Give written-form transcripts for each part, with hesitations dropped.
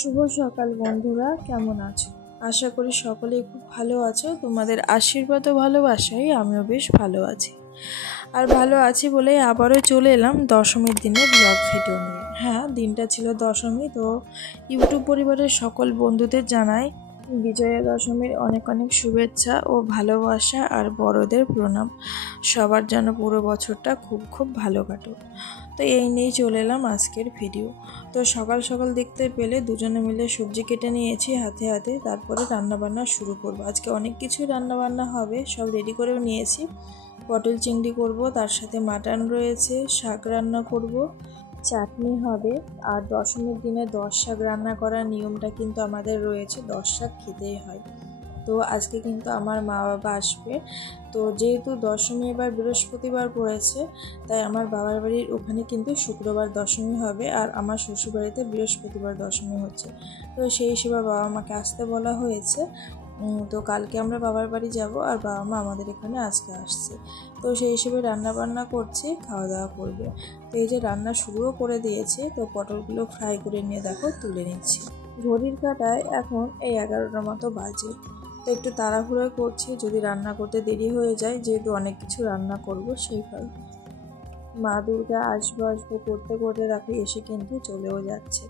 শুভ সকাল বন্ধুরা, কেমন আছো? আশা করি সকলেই খুব ভালো আছো। তোমাদের আশীর্বাদ ও ভালোবাসায় আমিও বেশ ভালো আছি। আর ভালো আছি বলেই আবারও চলে এলাম দশমীর দিনে ব্লগ ভিডিও নিয়ে। হ্যাঁ, দিনটা ছিল দশমী। তো ইউটিউব পরিবারের সকল বন্ধুদের জানাই বিজয়া দশমীর অনেক অনেক শুভেচ্ছা ও ভালোবাসা আর বড়দের প্রণাম। সবার যেন পুরো বছরটা খুব খুব ভালো কাটুক। তো এই নিয়েই চলে এলাম আজকের ভিডিও। তো সকাল সকাল দেখতে পেলে দুজনে মিলে সবজি কেটে নিয়েছি হাতে হাতে, তারপরে রান্নাবান্না শুরু করব। আজকে অনেক কিছুই রান্নাবান্না হবে, সব রেডি করেও নিয়েছি। পটল চিংড়ি করব, তার সাথে মাটন রয়েছে, শাক রান্না করব, চাটনি হবে। আর দশমীর দিনে 10 শাক রান্না করার নিয়মটা কিন্তু আমাদের রয়েছে, 10 শাক খেতেই হয়। তো আজকে কিন্তু আমার মা বাবা আসবে। তো যেহেতু দশমী এবার বৃহস্পতিবার পড়েছে, তাই আমার বাবার বাড়ির ওখানে কিন্তু শুক্রবার দশমী হবে, আর আমার শ্বশুরবাড়িতে বৃহস্পতিবার দশমী হচ্ছে। তো সেই হিসেবে বাবা মাকে আসতে বলা হয়েছে। তো কালকে আমরা বাবার বাড়ি যাব, আর বাবা মা আমাদের এখানে আজকে আসছে। তো সেই হিসেবে রান্না বান্না করছি, খাওয়া দাওয়া করবে। তো এই যে রান্না শুরুও করে দিয়েছি। তো পটলগুলো ফ্রাই করে নিয়ে দেখো তুলে নিচ্ছি। ঘড়ির কাঁটায় এখন এই 11টার মতো বাজে। তো একটু তাড়াহুড়ো করছি, যদি রান্না করতে দেরি হয়ে যায়, যেহেতু অনেক কিছু রান্না করব সেই কারণে। মা দুর্গা আসবো করতে করতে দেখো এসে কিন্তু চলেও যাচ্ছে।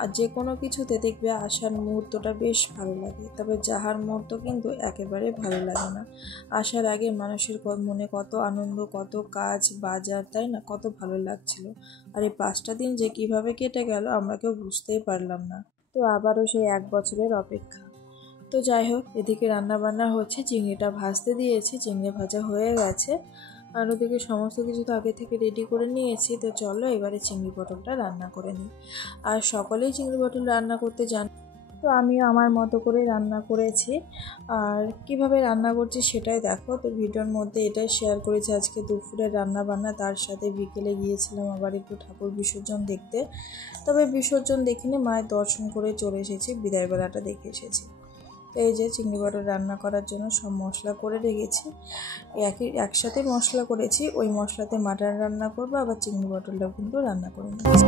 আর যে কোনো কিছুতে দেখবে আসার মুহূর্তটা বেশ ভালো লাগে, তবে যাহার মুহূর্ত কিন্তু একেবারে ভালো লাগে না। আসার আগে মানুষের মনে কত আনন্দ, কত কাজ বাজার, তাই না? কত ভালো লাগছিল। আর এই 5টা দিন যে কিভাবে কেটে গেল আমরা কেউ বুঝতেই পারলাম না। তো আবারও সেই 1 বছরের অপেক্ষা। তো যাই হোক, এদিকে রান্না বান্না হচ্ছে, চিংড়িটা ভাজতে দিয়েছি, চিংড়ি ভাজা হয়ে গেছে। আর ওদিকে সমস্ত কিছু তো আগে থেকে রেডি করে নিয়েছি। তো চলো এবারে চিংড়ি পটলটা রান্না করে নিই। আর সকলেই চিংড়ি পটল রান্না করতে জান, তো আমিও আমার মতো করে রান্না করেছি। আর কিভাবে রান্না করছি সেটাই দেখো। তো ভিডিওর মধ্যে এটাই শেয়ার করেছি আজকে দুপুরের রান্না বান্না। তার সাথে বিকেলে গিয়েছিলাম আবার একটু ঠাকুর বিসর্জন দেখতে। তবে বিসর্জন দেখিনি, মায়ের দর্শন করে চলে এসেছি, বিদায়বেলাটা দেখে এসেছি। এই যে চিংড়ি পটল রান্না করার জন্য সব মশলা করে রেখেছি। একসাথে মশলা করেছি, ওই মশলাতে মাটন রান্না করবো, আবার চিংড়ি পটলটাও কিন্তু রান্না করে নিয়েছি।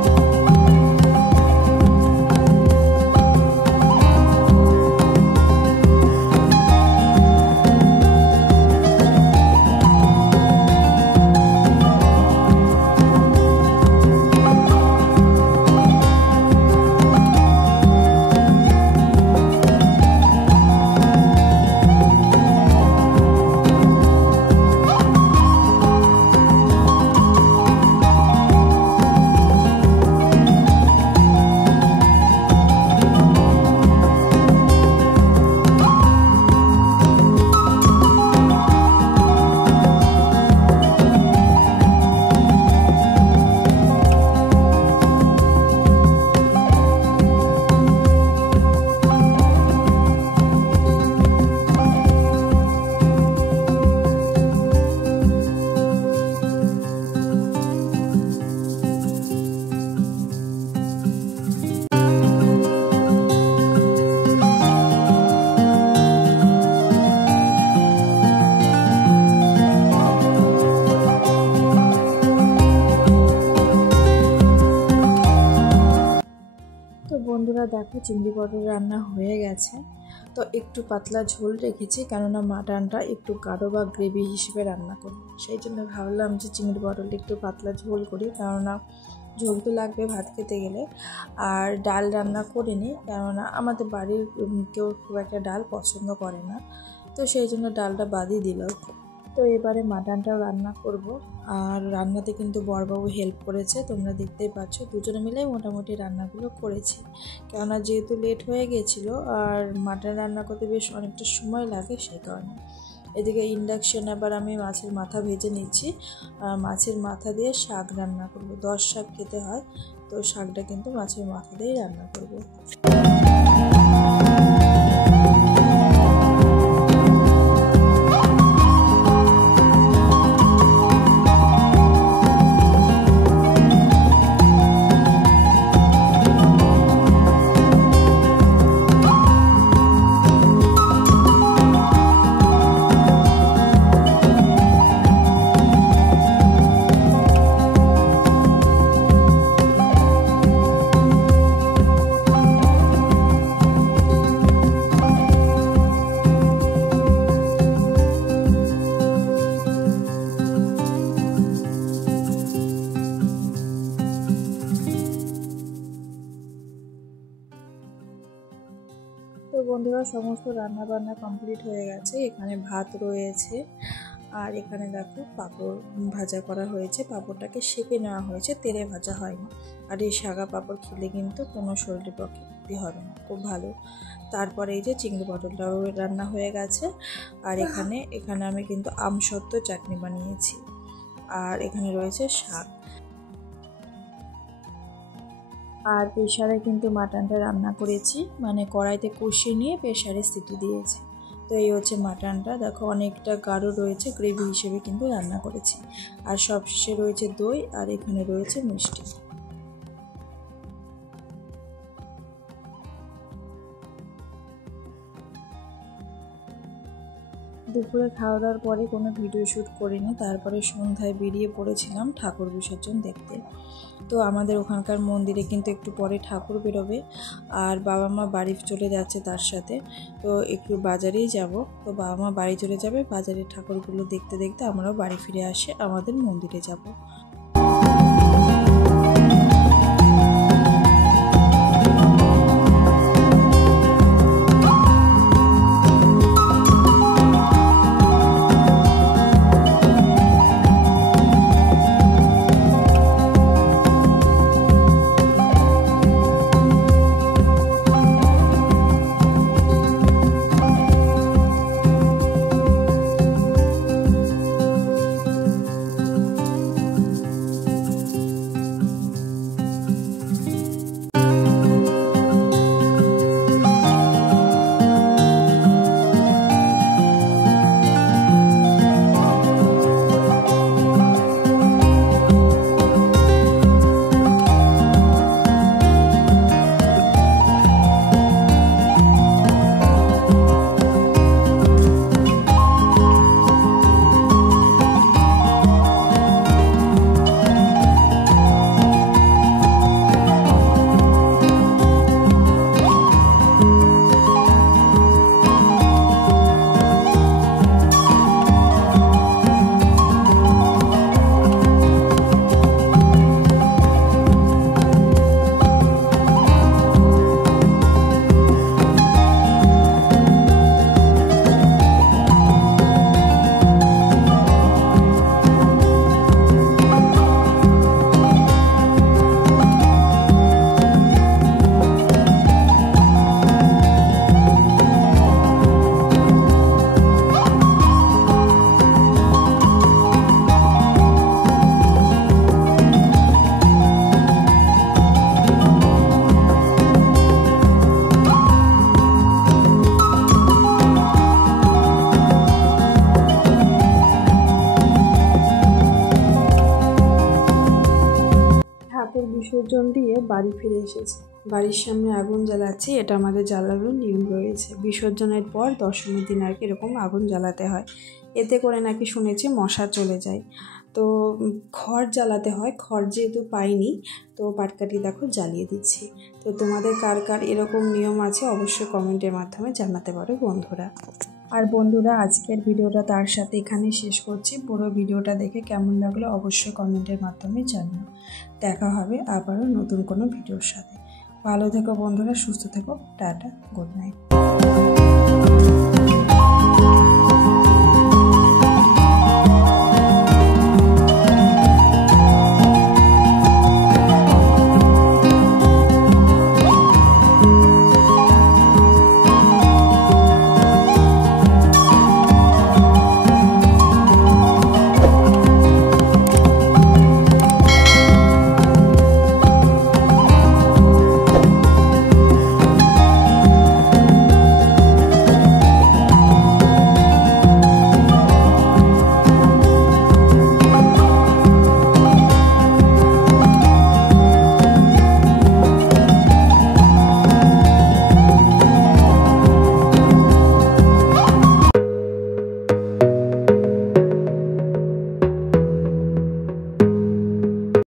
বন্ধুরা দেখো, চিংড়ি পটল রান্না হয়ে গেছে। তো একটু পাতলা ঝোল রেখেছি, কেননা মাটনটা একটু গাঢ় বা গ্রেভি হিসেবে রান্না করব। সেই জন্য ভাবলাম যে চিংড়ি পটলটা একটু পাতলা ঝোল করি, কেননা ঝোল তো লাগবে ভাত খেতে গেলে। আর ডাল রান্না করিনি, কেননা আমাদের বাড়ির কেউ খুব একটা ডাল পছন্দ করে না। তো সেই জন্য ডালটা বাদই দিল। তো এবারে মাটনটাও রান্না করব। আর রান্নাতে কিন্তু বড়বাবু হেল্প করেছে, তোমরা দেখতেই পাচ্ছ। দুজনে মিলেই মোটামুটি রান্নাগুলো করেছি, কেননা যেহেতু লেট হয়ে গেছিলো আর মাটন রান্না করতে বেশ অনেকটা সময় লাগে, সেই কারণে। এদিকে ইন্ডাকশানে আবার আমি মাছের মাথা ভেজে নিচ্ছি। মাছের মাথা দিয়ে শাক রান্না করব। 10 শাক খেতে হয়, তো শাকটা কিন্তু মাছের মাথা দিয়েই রান্না করব। বন্ধুরা সমস্ত রান্না বান্না কমপ্লিট হয়ে গেছে। এখানে ভাত রয়েছে আর এখানে দেখো পাঁপড় ভাজা করা হয়েছে। পাঁপড়টাকে সেঁকে নেওয়া হয়েছে, তেলে ভাজা হয়নি। আর এই শাগা পাঁপড় খেলে কিন্তু কোনো শরীরের পক্ষে ক্ষতি হবে না, খুব ভালো। তারপরে এই যে চিংড়ি পটলটাও রান্না হয়ে গেছে। আর এখানে আমি কিন্তু আমসত্ত্ব চাটনি বানিয়েছি। আর এখানে রয়েছে শাক। আর প্রেশারে কিন্তু মাটনটা রান্না করেছি, মানে কড়াইতে কষিয়ে নিয়ে প্রেশারে সিটি দিয়েছি। তো এই হচ্ছে মাটনটা, দেখো অনেকটা গাঢ় রয়েছে, গ্রেভি হিসেবে কিন্তু রান্না করেছি। আর সবশেষে রয়েছে দই, আর এখানে রয়েছে মিষ্টি। দুপুরে খাওয়া দাওয়ার পরে কোনো ভিডিও শ্যুট করিনি। তারপরে সন্ধ্যায় বেরিয়ে পড়েছিলাম ঠাকুর বিসর্জন দেখতে। তো আমাদের ওখানকার মন্দিরে কিন্তু একটু পরে ঠাকুর বেরোবে, আর বাবা মা বাড়ি চলে যাচ্ছে তার সাথে। তো একটু বাজারেই যাব। তো বাবা মা বাড়ি চলে যাবে, বাজারের ঠাকুরগুলো দেখতে দেখতে আমরাও বাড়ি ফিরে আসে আমাদের মন্দিরে যাব। বিসর্জন দিয়ে বাড়ি ফিরে এসেছি। বাড়ির সামনে আগুন জ্বালাচ্ছি, এটা আমাদের জ্বালানোর নিয়ম রয়েছে। বিসর্জনের পর দশমীর দিন আর কি এরকম আগুন জ্বালাতে হয়, এতে করে নাকি শুনেছি মশা চলে যায়। তো খড় জ্বালাতে হয়, খড় যেহেতু পাইনি তো পাটকাঠি দেখো জ্বালিয়ে দিচ্ছি। তো তোমাদের কার কার এরকম নিয়ম আছে অবশ্যই কমেন্টের মাধ্যমে জানাতে পারো বন্ধুরা। আর বন্ধুরা আজকের ভিডিওটা তার সাথে এখানে শেষ করছি। পুরো ভিডিওটা দেখে কেমন লাগলো অবশ্যই কমেন্টের মাধ্যমে জানিও। দেখা হবে আবারও নতুন কোনো ভিডিওর সাথে। ভালো থেকো বন্ধুরা, সুস্থ থেকো, টাটা, গুড নাইট।